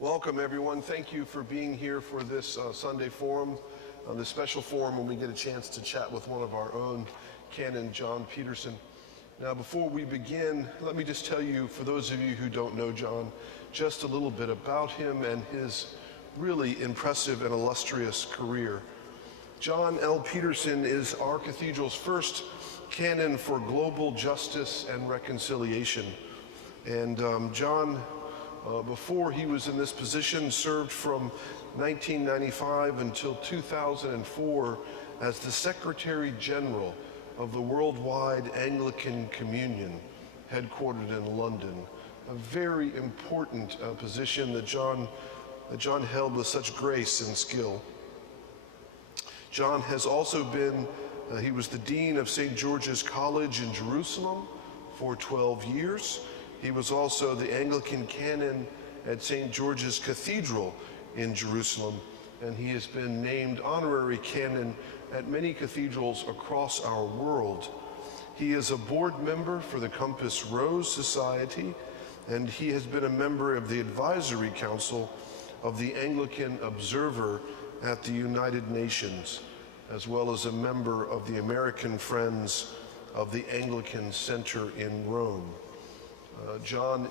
Welcome, everyone. Thank you for being here for this Sunday forum, this special forum when we get a chance to chat with one of our own, Canon John Peterson. Now, before we begin, let me just tell you, for those of you who don't know John, just a little bit about him and his really impressive and illustrious career. John L. Peterson is our cathedral's first canon for global justice and reconciliation. And John, before he was in this position, served from 1995 until 2004 as the Secretary General of the Worldwide Anglican Communion, headquartered in London. A very important position that John held with such grace and skill. John has also been, he was the Dean of St. George's College in Jerusalem for 12 years. He was also the Anglican canon at St. George's Cathedral in Jerusalem, and he has been named honorary canon at many cathedrals across our world. He is a board member for the Compass Rose Society, and he has been a member of the Advisory Council of the Anglican Observer at the United Nations, as well as a member of the American Friends of the Anglican Center in Rome. John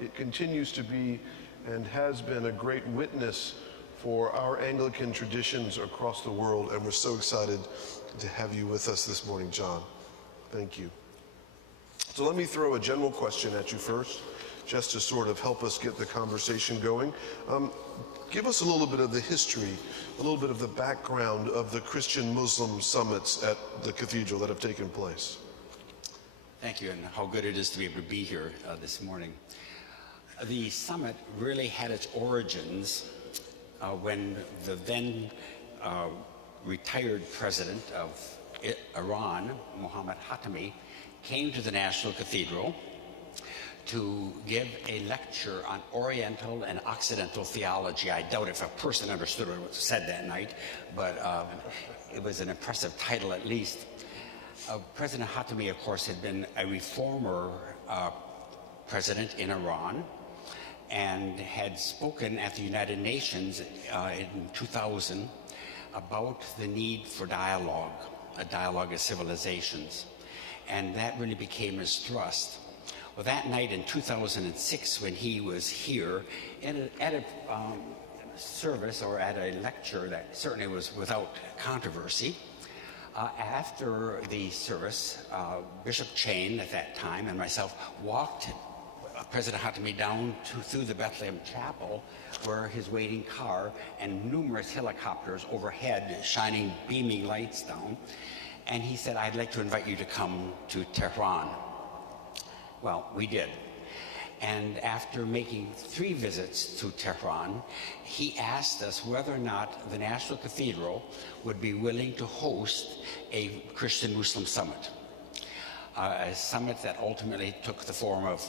it continues to be and has been a great witness for our Anglican traditions across the world, and we're so excited to have you with us this morning, John. Thank you. So let me throw a general question at you first, just to sort of help us get the conversation going. Give us a little bit of the history, a little bit of the background of the Christian-Muslim summits at the cathedral that have taken place. Thank you, and how good it is to be able to be here this morning. The summit really had its origins when the then retired president of Iran, Mohammad Khatami, came to the National Cathedral to give a lecture on Oriental and Occidental theology. I doubt if a person understood what was said that night, but it was an impressive title at least. President Khatami, of course, had been a reformer president in Iran and had spoken at the United Nations in 2000 about the need for dialogue, a dialogue of civilizations. And that really became his thrust. Well, that night in 2006, when he was here at a service or at a lecture that certainly was without controversy, after the service, Bishop Chain at that time and myself walked President Khatami down through the Bethlehem Chapel, where his waiting car and numerous helicopters overhead shining beaming lights down. And he said, "I'd like to invite you to come to Tehran." Well, we did. And after making 3 visits to Tehran, he asked us whether or not the National Cathedral would be willing to host a Christian-Muslim summit. A summit that ultimately took the form of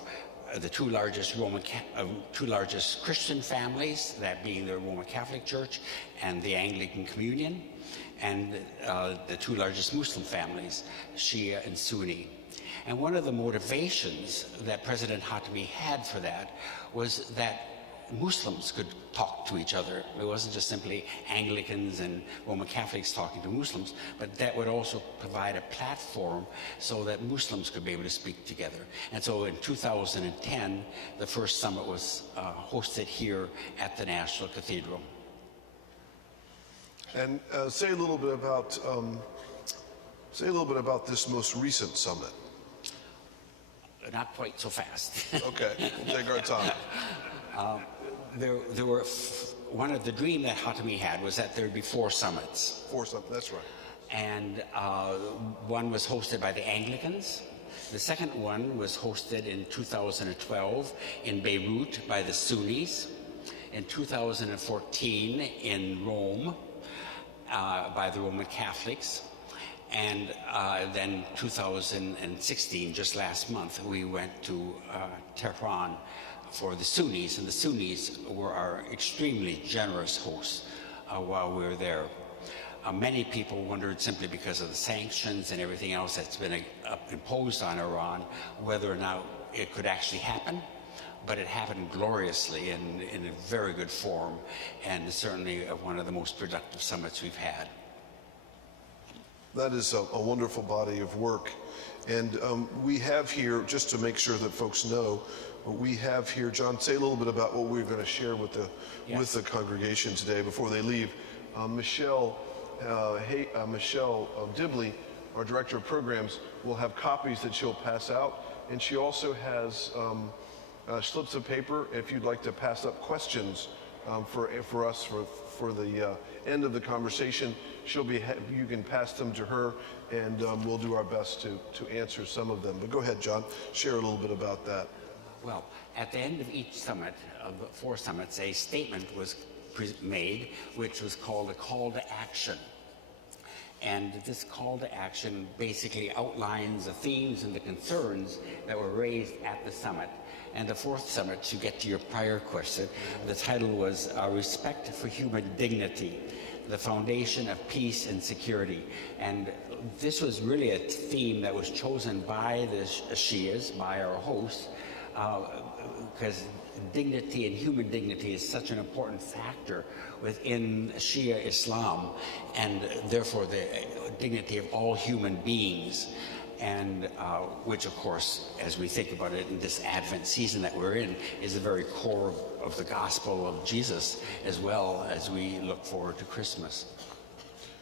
the two largest Christian families, that being the Roman Catholic Church and the Anglican Communion, and the 2 largest Muslim families, Shia and Sunni. And one of the motivations that President Khatami had for that was that Muslims could talk to each other. It wasn't just simply Anglicans and Roman Catholics talking to Muslims, but that would also provide a platform so that Muslims could be able to speak together. And so in 2010, the first summit was hosted here at the National Cathedral. And say a little bit about this most recent summit. Not quite so fast. Okay, we'll take our time. There were one of the dream that Khatami had was that there'd be 4 summits. 4 summits, that's right. And one was hosted by the Anglicans. The second one was hosted in 2012 in Beirut by the Sunnis. In 2014 in Rome by the Roman Catholics. And then 2016, just last month, we went to Tehran for the Sunnis, and the Sunnis were our extremely generous hosts while we were there. Many people wondered, simply because of the sanctions and everything else that's been imposed on Iran, whether or not it could actually happen. but it happened gloriously and in a very good form, and certainly one of the most productive summits we've had. That is a wonderful body of work. And we have here, just to make sure that folks know, we have here, John, say a little bit about what we're going to share with the congregation today before they leave. Michelle Dibley, our Director of Programs, will have copies that she'll pass out. And she also has slips of paper if you'd like to pass up questions for us for the end of the conversation. You can pass them to her, and we'll do our best to answer some of them. But go ahead, John, share a little bit about that. Well, at the end of each summit, of the 4 summits, a statement was made, which was called a call to action. And this call to action basically outlines the themes and the concerns that were raised at the summit. And the 4th summit, to get to your prior question, the title was Respect for Human Dignity, the Foundation of Peace and Security. And this was really a theme that was chosen by the Shias, by our hosts, because dignity and human dignity is such an important factor within Shia Islam, and therefore the dignity of all human beings, and which of course, as we think about it in this Advent season that we're in, is the very core of the gospel of Jesus, as well as we look forward to Christmas.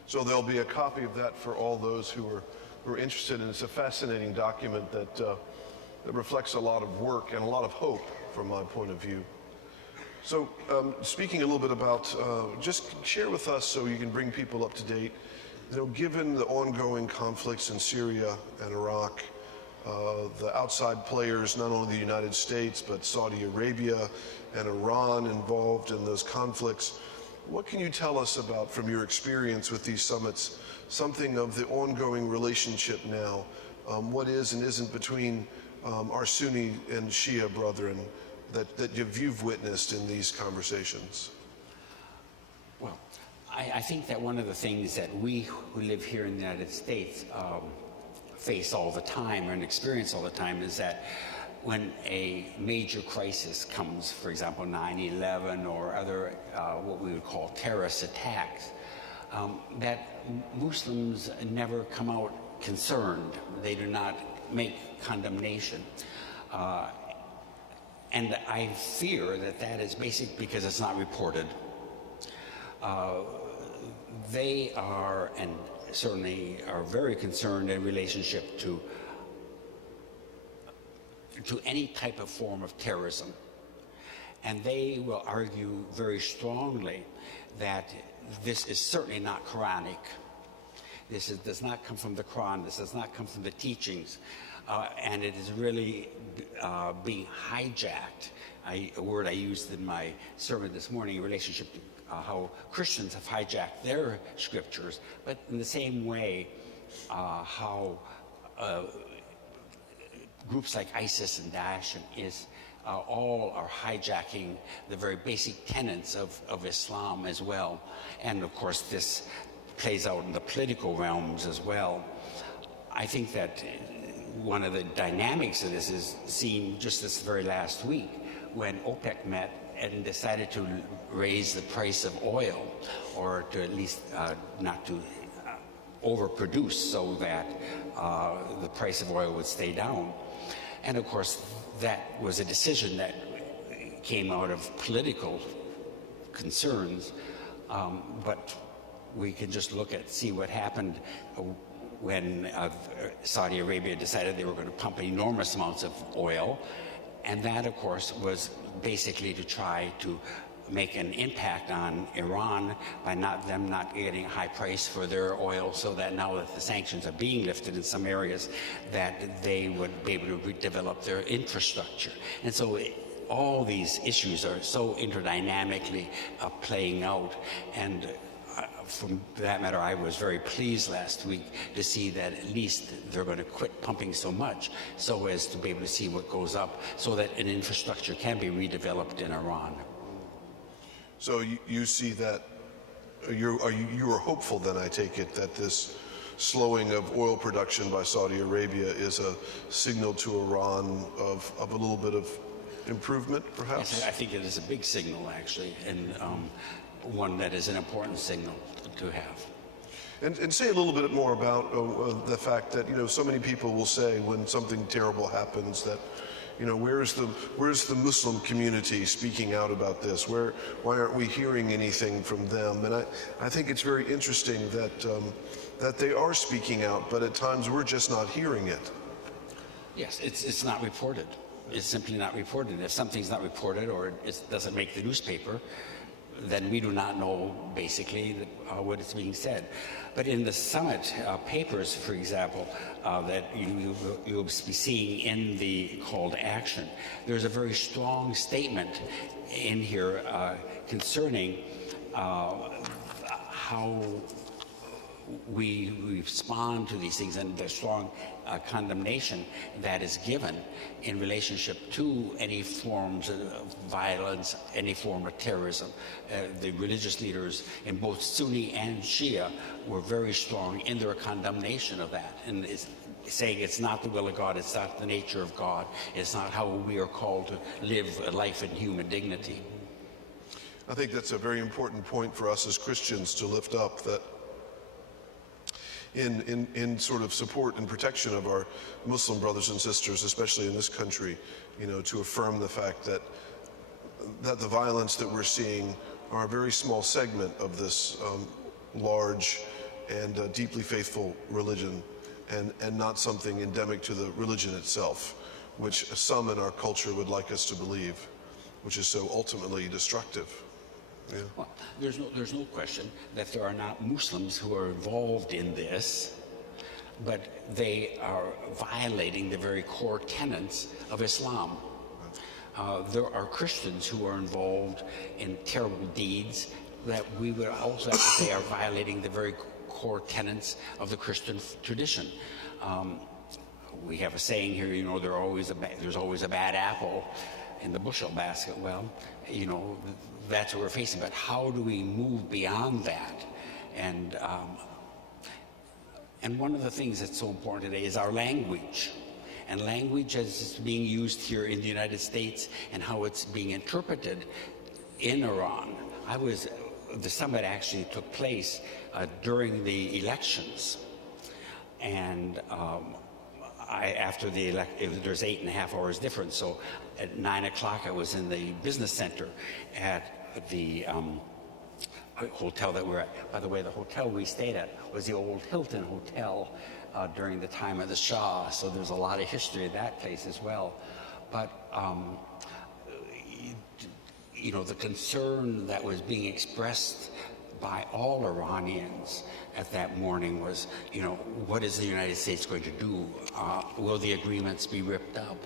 So there'll be a copy of that for all those who are interested, and it's a fascinating document that reflects a lot of work and a lot of hope from my point of view. So speaking a little bit about, just share with us so you can bring people up to date, given the ongoing conflicts in Syria and Iraq, the outside players, not only the United States, but Saudi Arabia and Iran involved in those conflicts, what can you tell us about, from your experience with these summits, something of the ongoing relationship now, what is and isn't between our Sunni and Shia brethren that you've witnessed in these conversations? Well, I think that one of the things that we who live here in the United States face all the time and experience all the time is that when a major crisis comes, for example, 9/11 or other what we would call terrorist attacks, that Muslims never come out concerned. They do not make condemnation. And I fear that is basic because it's not reported. They are, and certainly are, very concerned in relationship to any type of form of terrorism. And they will argue very strongly that this is certainly not Quranic. This does not come from the Quran. This does not come from the teachings. And it is really being hijacked, a word I used in my sermon this morning in relationship to how Christians have hijacked their scriptures, but in the same way how groups like ISIS and Daesh and all are hijacking the very basic tenets of Islam as well. And of course this plays out in the political realms as well. I think that one of the dynamics of this is seen just this very last week when OPEC met and decided to raise the price of oil, or to at least not to overproduce so that the price of oil would stay down. And of course, that was a decision that came out of political concerns, but we can just see what happened when Saudi Arabia decided they were going to pump enormous amounts of oil. And that, of course, was basically to try to make an impact on Iran by them not getting a high price for their oil, so that now that the sanctions are being lifted in some areas, that they would be able to redevelop their infrastructure. And so all these issues are so interdynamically playing out. And from that matter, I was very pleased last week to see that at least they're going to quit pumping so much so as to be able to see what goes up, so that an infrastructure can be redeveloped in Iran. So you see that, you are hopeful then, I take it, that this slowing of oil production by Saudi Arabia is a signal to Iran of a little bit of improvement, perhaps? Yes, I think it is a big signal, actually, and one that is an important signal to have. And say a little bit more about the fact that, so many people will say when something terrible happens that, where's the Muslim community speaking out about this? Why aren't we hearing anything from them? And I think it's very interesting that they are speaking out, but at times we're just not hearing it. Yes, it's not reported. It's simply not reported. If something's not reported or it doesn't make the newspaper, then we do not know, basically, what is being said. But in the summit papers, for example, that you'll be seeing in the call to action, there's a very strong statement in here concerning how we respond to these things, and the strong condemnation that is given in relationship to any forms of violence, any form of terrorism. The religious leaders in both Sunni and Shia were very strong in their condemnation of that, and it's saying it's not the will of God, it's not the nature of God, it's not how we are called to live a life in human dignity. I think that's a very important point for us as Christians to lift up, that in sort of support and protection of our Muslim brothers and sisters, especially in this country, to affirm the fact that the violence that we're seeing are a very small segment of this large and deeply faithful religion, and not something endemic to the religion itself, which some in our culture would like us to believe, which is so ultimately destructive. Yeah. Well, there's no question that there are not Muslims who are involved in this, but they are violating the very core tenets of Islam. There are Christians who are involved in terrible deeds that we would also have to say are violating the very core tenets of the Christian tradition. We have a saying here, there's always a bad apple in the bushel basket. Well, that's what we're facing, but how do we move beyond that? And one of the things that's so important today is our language. And language as it's being used here in the United States and how it's being interpreted in Iran. The summit actually took place during the elections. And after the there's 8.5 hours difference, so at 9 o'clock I was in the business center at the hotel that we're at. By the way, the hotel we stayed at was the old Hilton Hotel during the time of the Shah, so there's a lot of history of that place as well. But the concern that was being expressed by all Iranians at that morning was, what is the United States going to do? Will the agreements be ripped up?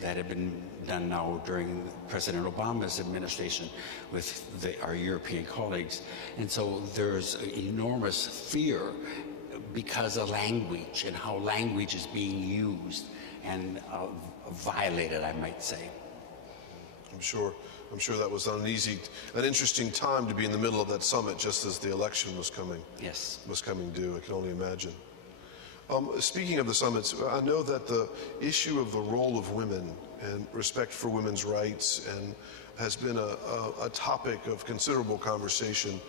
That had been done now during President Obama's administration with our European colleagues. And so there's enormous fear because of language and how language is being used and violated, I might say. I'm sure that was an interesting time to be in the middle of that summit just as the election was coming. Yes. Was coming due. I can only imagine. Speaking of the summits, I know that the issue of the role of women and respect for women's rights has been a topic of considerable conversation.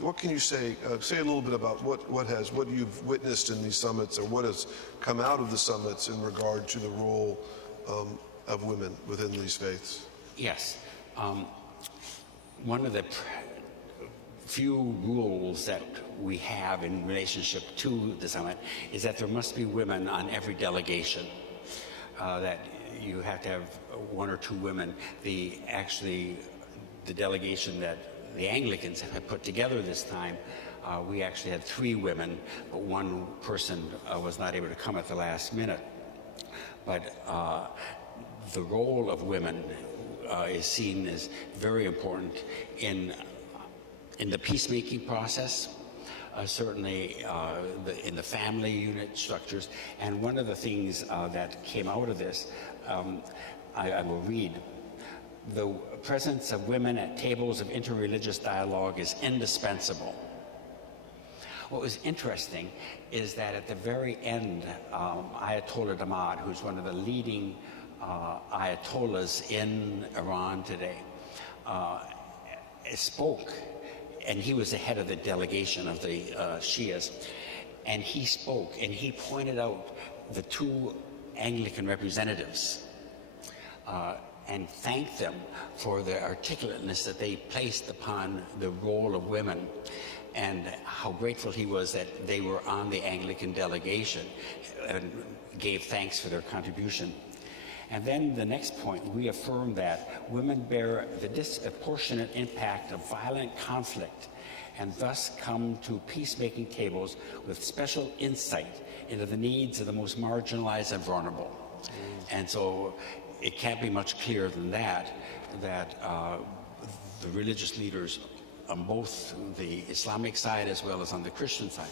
What can you say? Say a little bit about what you've witnessed in these summits, or what has come out of the summits in regard to the role of women within these faiths. Yes. One of the few rules that we have in relationship to the summit is that there must be women on every delegation, that you have to have 1 or 2 women. The delegation that the Anglicans have put together this time, we actually had 3 women, but 1 person was not able to come at the last minute. But the role of women is seen as very important in the peacemaking process, certainly in the family unit structures. And one of the things that came out of this, I will read. The presence of women at tables of interreligious dialogue is indispensable. What was interesting is that at the very end, Ayatollah Ahmad, who's one of the leading Ayatollahs in Iran today, spoke, and he was the head of the delegation of the Shias, and he spoke, and he pointed out the two Anglican representatives and thanked them for the articulateness that they placed upon the role of women, and how grateful he was that they were on the Anglican delegation, and gave thanks for their contribution. And then the next point, we affirm that women bear the disproportionate impact of violent conflict and thus come to peacemaking tables with special insight into the needs of the most marginalized and vulnerable. And so it can't be much clearer than that, the religious leaders on both the Islamic side as well as on the Christian side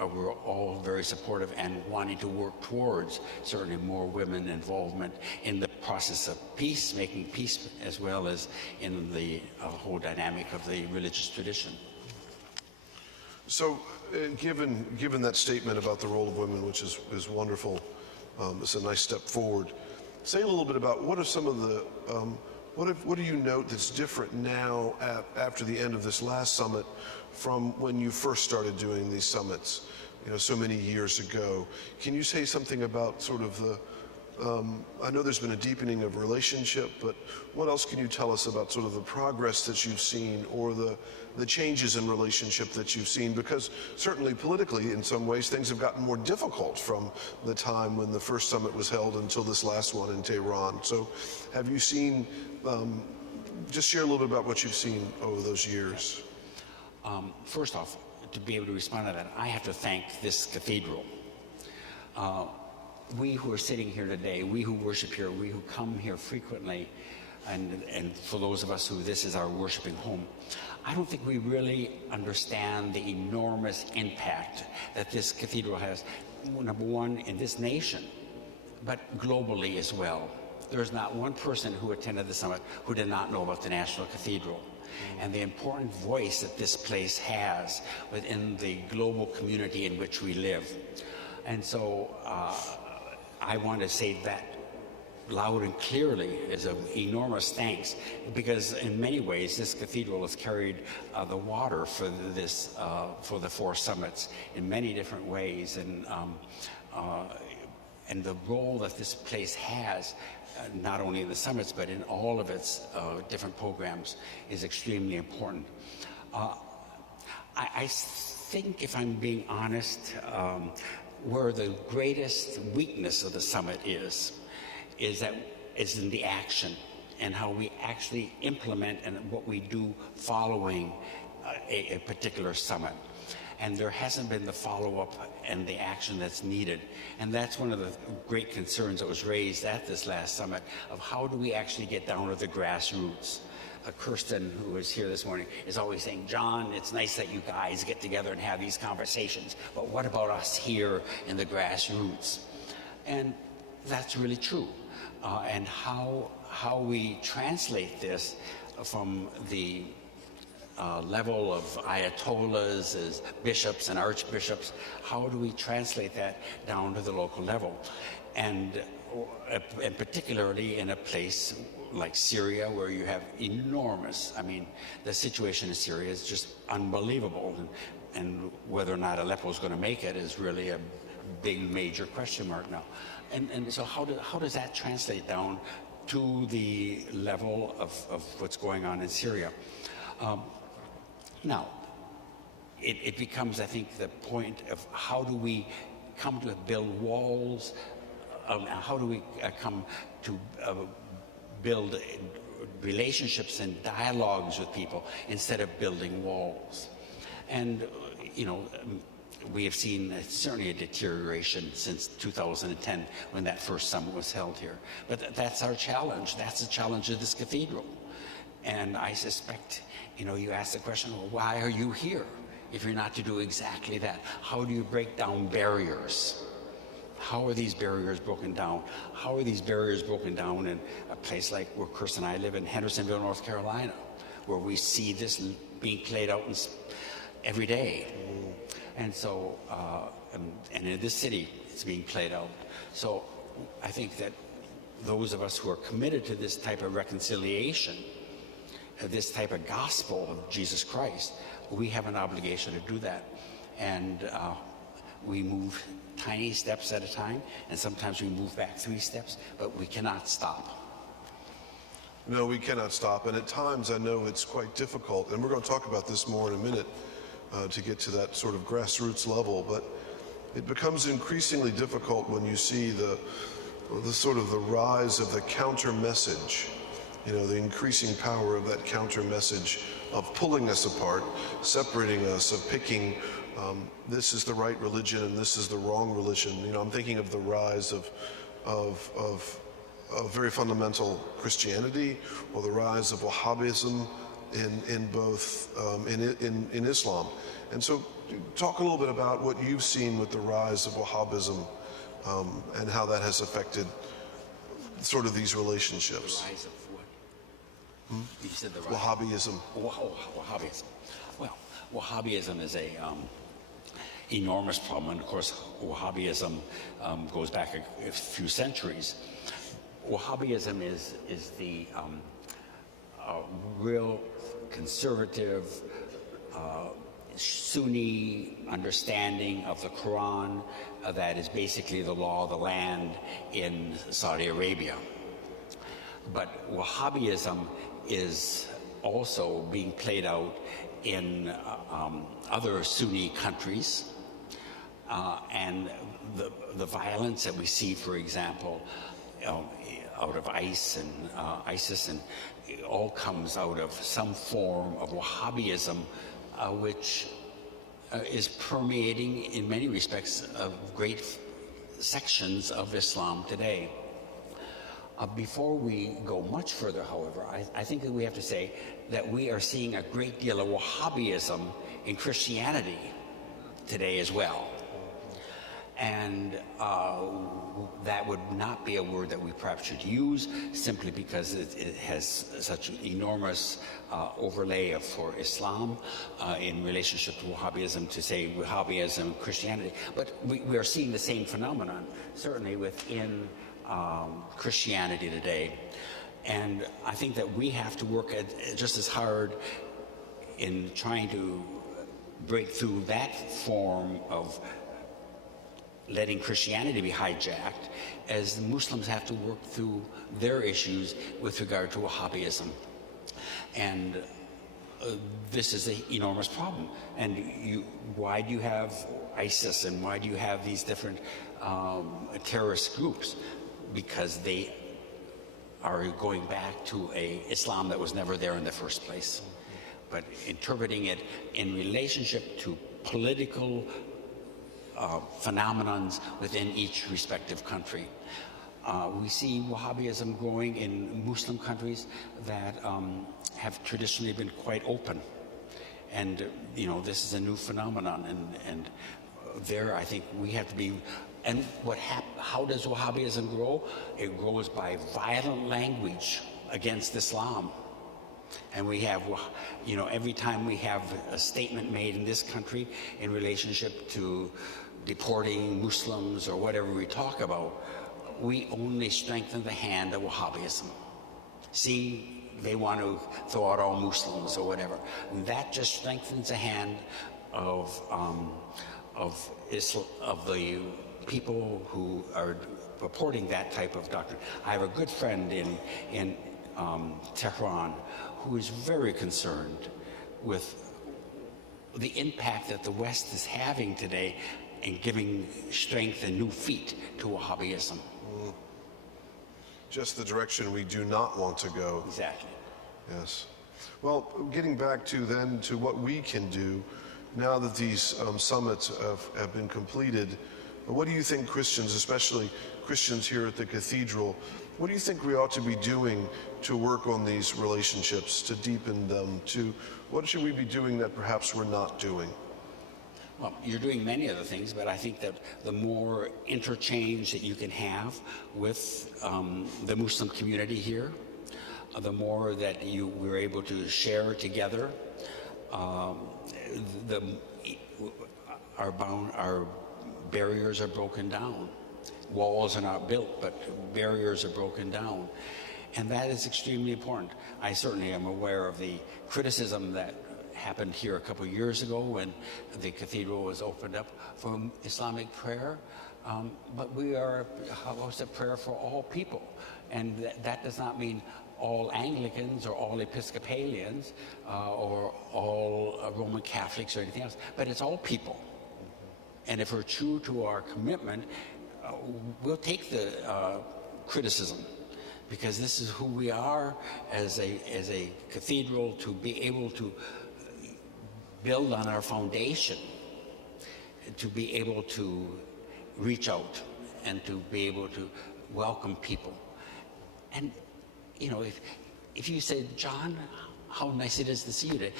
were all very supportive and wanting to work towards certainly more women involvement in the process of peace, making peace, as well as in the whole dynamic of the religious tradition. So, given that statement about the role of women, which is wonderful, it's a nice step forward. Say a little bit about what are some of the what do you note that's different now after the end of this last summit from when you first started doing these summits, so many years ago? Can you say something about sort of the, I know there's been a deepening of relationship, but what else can you tell us about sort of the progress that you've seen or the changes in relationship that you've seen? Because certainly politically, in some ways, things have gotten more difficult from the time when the first summit was held until this last one in Tehran. So have you seen, just share a little bit about what you've seen over those years. First off, to be able to respond to that, I have to thank this cathedral. We who are sitting here today, we who worship here, we who come here frequently, and for those of us who this is our worshiping home, I don't think we really understand the enormous impact that this cathedral has, number one, in this nation, but globally as well. There's not one person who attended the summit who did not know about the National Cathedral and the important voice that this place has within the global community in which we live. And so I want to say that loud and clearly is an enormous thanks, because in many ways this cathedral has carried the water for this for the four summits in many different ways, and the role that this place has, not only in the summits but in all of its different programs, is extremely important. I think, if I'm being honest, where the greatest weakness of the summit is in the action and how we actually implement and what we do following a particular summit. And there hasn't been the follow-up and the action that's needed. And that's one of the great concerns that was raised at this last summit, of how do we actually get down to the grassroots. Kirsten, who is here this morning, is always saying, John, it's nice that you guys get together and have these conversations, but what about us here in the grassroots? And that's really true. And how we translate this from the level of ayatollahs as bishops and archbishops, how do we translate that down to the local level? And particularly in a place like Syria, where you have enormous, the situation in Syria is just unbelievable. And whether or not Aleppo is going to make it is really a big, major question mark now. And so how does that translate down to the level of what's going on in Syria? Now, it becomes, I think, the point of how do we come to build walls, how do we come to build relationships and dialogues with people instead of building walls. And, we have seen certainly a deterioration since 2010 when that first summit was held here. But that's our challenge. That's the challenge of this cathedral. And I suspect, you ask the question, well, why are you here if you're not to do exactly that? How do you break down barriers? How are these barriers broken down? How are these barriers broken down in a place like where Kirsten and I live in Hendersonville, North Carolina, where we see this being played out every day? And so, and in this city, it's being played out. So I think that those of us who are committed to this type of reconciliation, this type of gospel of Jesus Christ, we have an obligation to do that. And we move tiny steps at a time, and sometimes we move back 3 steps, but we cannot stop. No, we cannot stop. And at times I know it's quite difficult, and we're going to talk about this more in a minute to get to that sort of grassroots level, but it becomes increasingly difficult when you see the sort of the rise of the counter message, the increasing power of that counter message of pulling us apart, separating us, of picking this is the right religion and this is the wrong religion. I'm thinking of the rise of very fundamental Christianity, or the rise of Wahhabism in both in Islam. And so talk a little bit about what you've seen with the rise of Wahhabism and how that has affected sort of these relationships. The rise of what? You said the rise. Wahhabism. Wahhabism. Well, Wahhabism is a enormous problem, and of course Wahhabism goes back a few centuries. Wahhabism is the real conservative Sunni understanding of the Quran that is basically the law of the land in Saudi Arabia. But Wahhabism is also being played out in other Sunni countries, and the violence that we see, for example, out of ISIS, and it all comes out of some form of Wahhabism, which is permeating in many respects of great sections of Islam today. Before we go much further, however, I think that we have to say that we are seeing a great deal of Wahhabism in Christianity today as well. And that would not be a word that we perhaps should use, simply because it has such an enormous overlay for Islam in relationship to Wahhabism, to say Wahhabism and Christianity. But we are seeing the same phenomenon, certainly within Christianity today. And I think that we have to work just as hard in trying to break through that form of letting Christianity be hijacked, as the Muslims have to work through their issues with regard to Wahhabism. And this is an enormous problem. And why do you have ISIS, and why do you have these different terrorist groups? Because they are going back to a Islam that was never there in the first place, but interpreting it in relationship to political phenomenons within each respective country. We see Wahhabism growing in Muslim countries that have traditionally been quite open, and this is a new phenomenon. And there, I think we have to be. And how does Wahhabism grow? It grows by violent language against Islam. And we have, every time we have a statement made in this country in relationship to deporting Muslims or whatever we talk about, we only strengthen the hand of Wahhabism. See, they want to throw out all Muslims or whatever. And that just strengthens the hand of the people who are purporting that type of doctrine. I have a good friend in Tehran who is very concerned with the impact that the West is having today in giving strength and new feet to Wahhabism. Just the direction we do not want to go. Exactly. Yes. Well, getting back to what we can do now that these summits have been completed, what do you think Christians, especially Christians here at the Cathedral, what do you think we ought to be doing to work on these relationships, to deepen them, what should we be doing that perhaps we're not doing? Well, you're doing many other things, but I think that the more interchange that you can have with the Muslim community here, the more that we're able to share together, our barriers are broken down. walls are not built, but barriers are broken down. And that is extremely important. I certainly am aware of the criticism that happened here a couple of years ago when the cathedral was opened up for Islamic prayer. But we are a house of prayer for all people. And that does not mean all Anglicans or all Episcopalians or all Roman Catholics or anything else, but it's all people. And if we're true to our commitment, we'll take the criticism, because this is who we are as a cathedral, to be able to build on our foundation, to be able to reach out and to be able to welcome people. And, you know, if you say, John, how nice it is to see you today,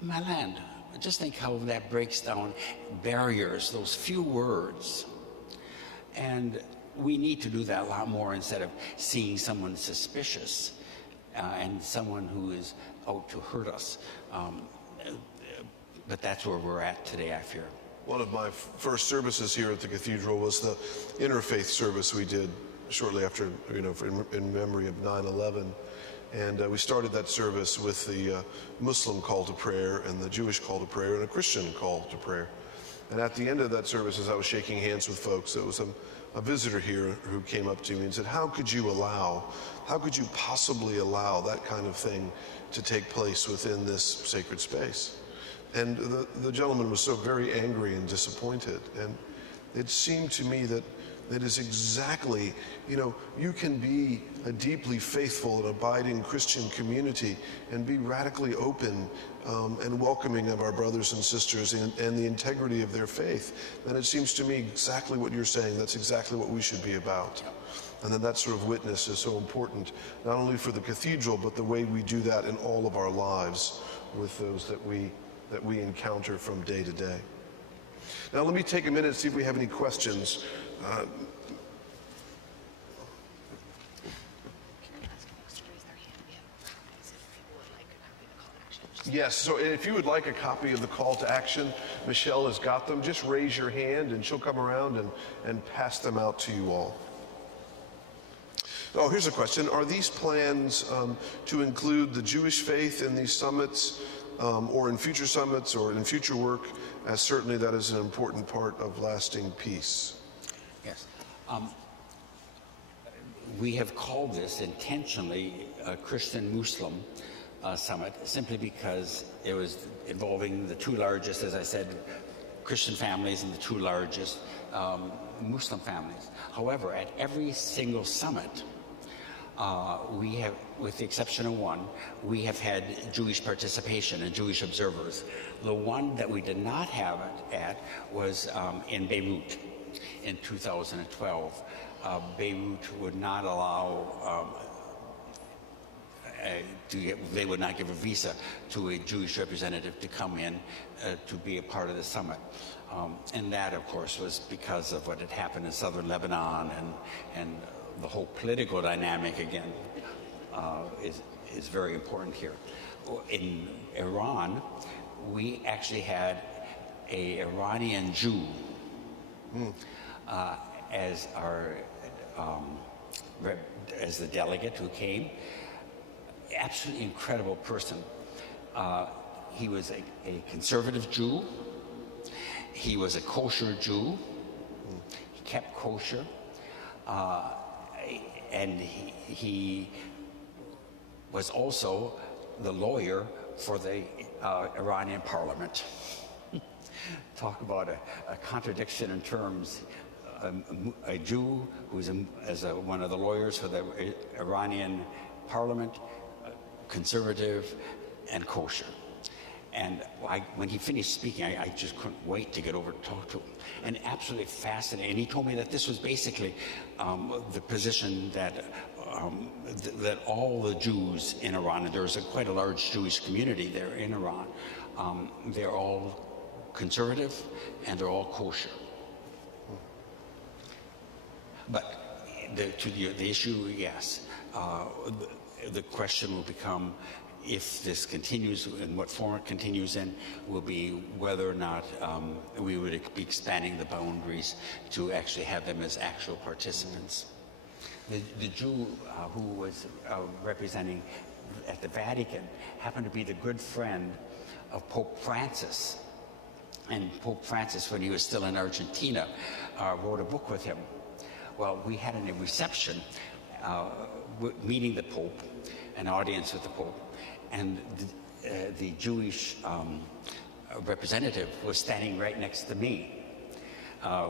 my land, just think how that breaks down barriers, those few words. And we need to do that a lot more instead of seeing someone suspicious and someone who is out to hurt us. But that's where we're at today, I fear. One of my first services here at the cathedral was the interfaith service we did shortly after, in memory of 9/11. And we started that service with the Muslim call to prayer and the Jewish call to prayer and a Christian call to prayer. And at the end of that service, as I was shaking hands with folks, there was a visitor here who came up to me and said, how could you possibly allow that kind of thing to take place within this sacred space? And the gentleman was so very angry and disappointed. And it seemed to me that is exactly, you can be a deeply faithful and abiding Christian community and be radically open and welcoming of our brothers and sisters and the integrity of their faith. And it seems to me exactly what you're saying, that's exactly what we should be about. And then that sort of witness is so important, not only for the cathedral, but the way we do that in all of our lives with those that we encounter from day to day. Now let me take a minute and see if we have any questions. Yes, so if you would like a copy of the call to action, Michelle has got them. Just raise your hand and she'll come around and pass them out to you all. Oh, here's a question. Are these plans to include the Jewish faith in these summits or in future summits or in future work, as certainly that is an important part of lasting peace? Yes. We have called this intentionally a Christian-Muslim summit simply because it was involving the two largest, as I said, Christian families and the two largest Muslim families. However, at every single summit, we have, with the exception of one, we have had Jewish participation and Jewish observers. The one that we did not have it at was in Beirut in 2012. Beirut would not allow, they would not give a visa to a Jewish representative to come in to be a part of the summit. And that, of course, was because of what had happened in southern Lebanon and the whole political dynamic, again, is very important here. In Iran, we actually had an Iranian Jew as our as the delegate who came. Absolutely incredible person. He was a conservative Jew. He was a kosher Jew. He kept kosher. And he was also the lawyer for the Iranian parliament. Talk about a contradiction in terms. A Jew who's one of the lawyers for the Iranian parliament, conservative and kosher. And when he finished speaking, I just couldn't wait to get over to talk to him. And absolutely fascinating. And he told me that this was basically the position that all the Jews in Iran, and there's quite a large Jewish community there in Iran, they're all conservative and they're all kosher. But to the issue, yes. The question will become, if this continues and what form it continues in will be whether or not we would be expanding the boundaries to actually have them as actual participants. The Jew who was representing at the Vatican happened to be the good friend of Pope Francis. And Pope Francis, when he was still in Argentina, wrote a book with him. Well, we had a reception meeting the Pope, an audience with the Pope, and the Jewish representative was standing right next to me,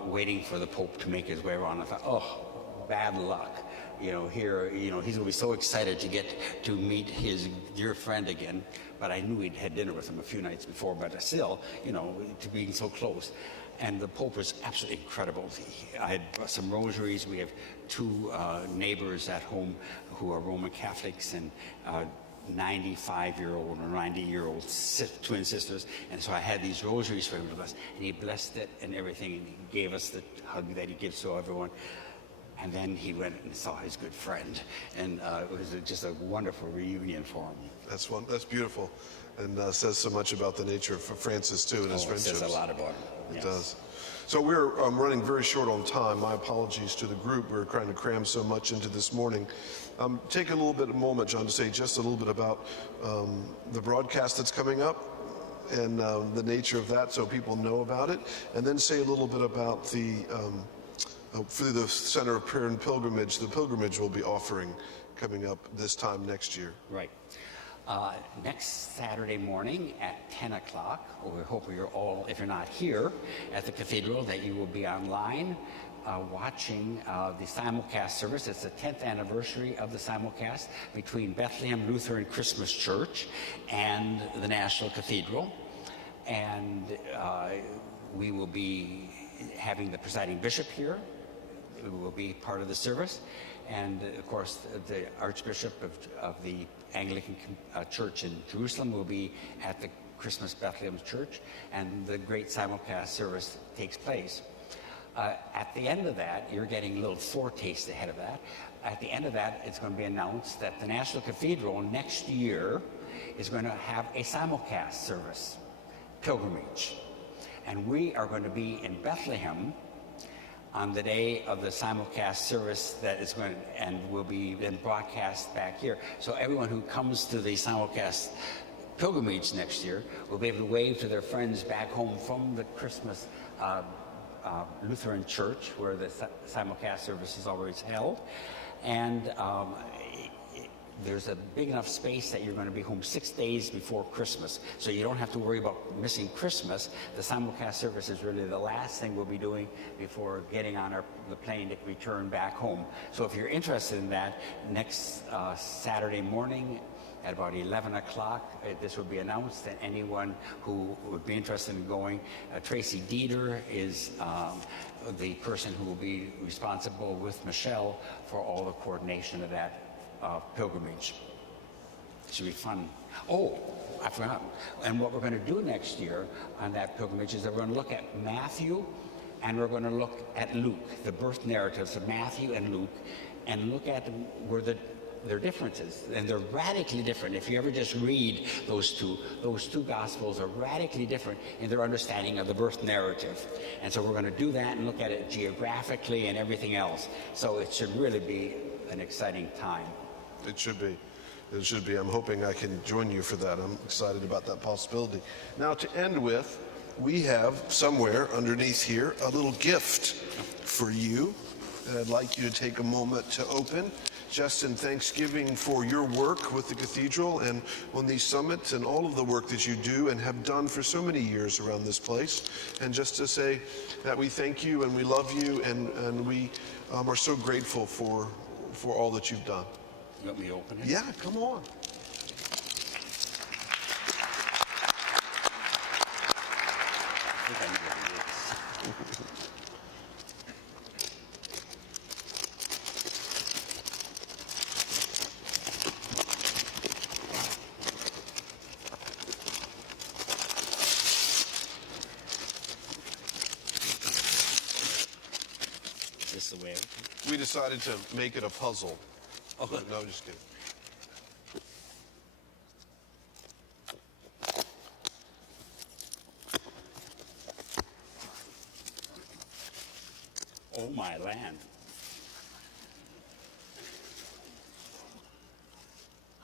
waiting for the Pope to make his way around. I thought, oh, bad luck. Here, he's going to be so excited to get to meet his dear friend again. But I knew we'd had dinner with him a few nights before, but still, to being so close. And the Pope was absolutely incredible. I had some rosaries. We have two neighbors at home who are Roman Catholics, and 95-year-old or 90-year-old twin sisters. And so I had these rosaries for him to bless, and he blessed it and everything, and he gave us the hug that he gives to everyone. And then he went and saw his good friend, and it was just a wonderful reunion for him. That's beautiful, and says so much about the nature of Francis too and his friendships. It says a lot about him. It does. So we're running very short on time. My apologies to the group. We're trying to cram so much into this morning. Take a moment, John, to say just a little bit about the broadcast that's coming up and the nature of that, so people know about it, and then say a little bit about the. Through the Center of Prayer and Pilgrimage, the pilgrimage we'll be offering coming up this time next year. Right. Next Saturday morning at 10 o'clock, we hope you're all, if you're not here at the Cathedral, that you will be online watching the simulcast service. It's the 10th anniversary of the simulcast between Bethlehem Lutheran Christmas Church and the National Cathedral. And we will be having the presiding bishop here, who will be part of the service, and of course the Archbishop of the Anglican Church in Jerusalem will be at the Christmas Bethlehem Church, and the great simulcast service takes place. At the end of that, you're getting a little foretaste ahead of that. At the end of that, it's going to be announced that the National Cathedral next year is going to have a simulcast service, pilgrimage. And we are going to be in Bethlehem on the day of the simulcast service that is going to, and will be then broadcast back here. So everyone who comes to the simulcast pilgrimage next year will be able to wave to their friends back home from the Christmas Lutheran Church, where the simulcast service is always held. And there's a big enough space that you're going to be home 6 days before Christmas. So you don't have to worry about missing Christmas. The simulcast service is really the last thing we'll be doing before getting on the plane to return back home. So if you're interested in that, next Saturday morning at about 11 o'clock, this will be announced, and anyone who would be interested in going, Tracy Dieter is the person who will be responsible with Michelle for all the coordination of that pilgrimage. It should be fun. Oh, I forgot. And what we're going to do next year on that pilgrimage is that we're going to look at Matthew and we're going to look at Luke, the birth narratives of Matthew and Luke, and look at where their differences. And they're radically different. If you ever just read those two Gospels are radically different in their understanding of the birth narrative. And so we're going to do that and look at it geographically and everything else. So it should really be an exciting time. It should be. It should be. I'm hoping I can join you for that. I'm excited about that possibility. Now, to end with, we have somewhere underneath here a little gift for you that I'd like you to take a moment to open, just in thanksgiving for your work with the Cathedral and on these summits and all of the work that you do and have done for so many years around this place. And just to say that we thank you and we love you and we are so grateful for all that you've done. You want me to open it? Yeah, come on. I think I know what it is. This the way. We decided to make it a puzzle. Oh, No, just kidding. Oh, my land.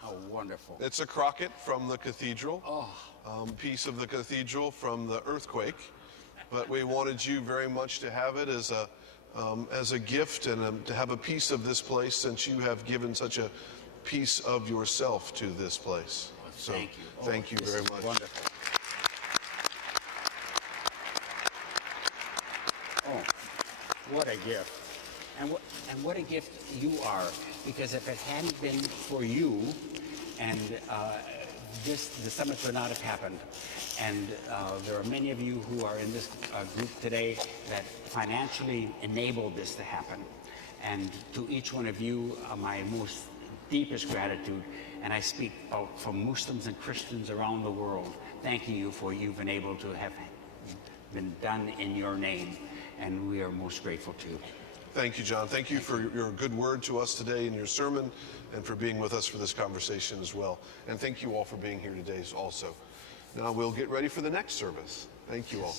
How wonderful. It's a crocket from the cathedral, Oh, piece of the cathedral from the earthquake. But we wanted you very much to have it as a gift and to have a piece of this place, since you have given such a piece of yourself to this place. So thank you. Oh, thank you this very is much. Wonderful. Oh, what a gift. And what a gift you are, because if it hadn't been for you, and the summit would not have happened. And there are many of you who are in this group today that financially enabled this to happen. And to each one of you, my most deepest gratitude. And I speak out for Muslims and Christians around the world, thanking you for you've been able to have been done in your name. And we are most grateful to you. Thank you, John. Thank you for your good word to us today in your sermon, and for being with us for this conversation as well. And thank you all for being here today also. Now we'll get ready for the next service. Thank you all.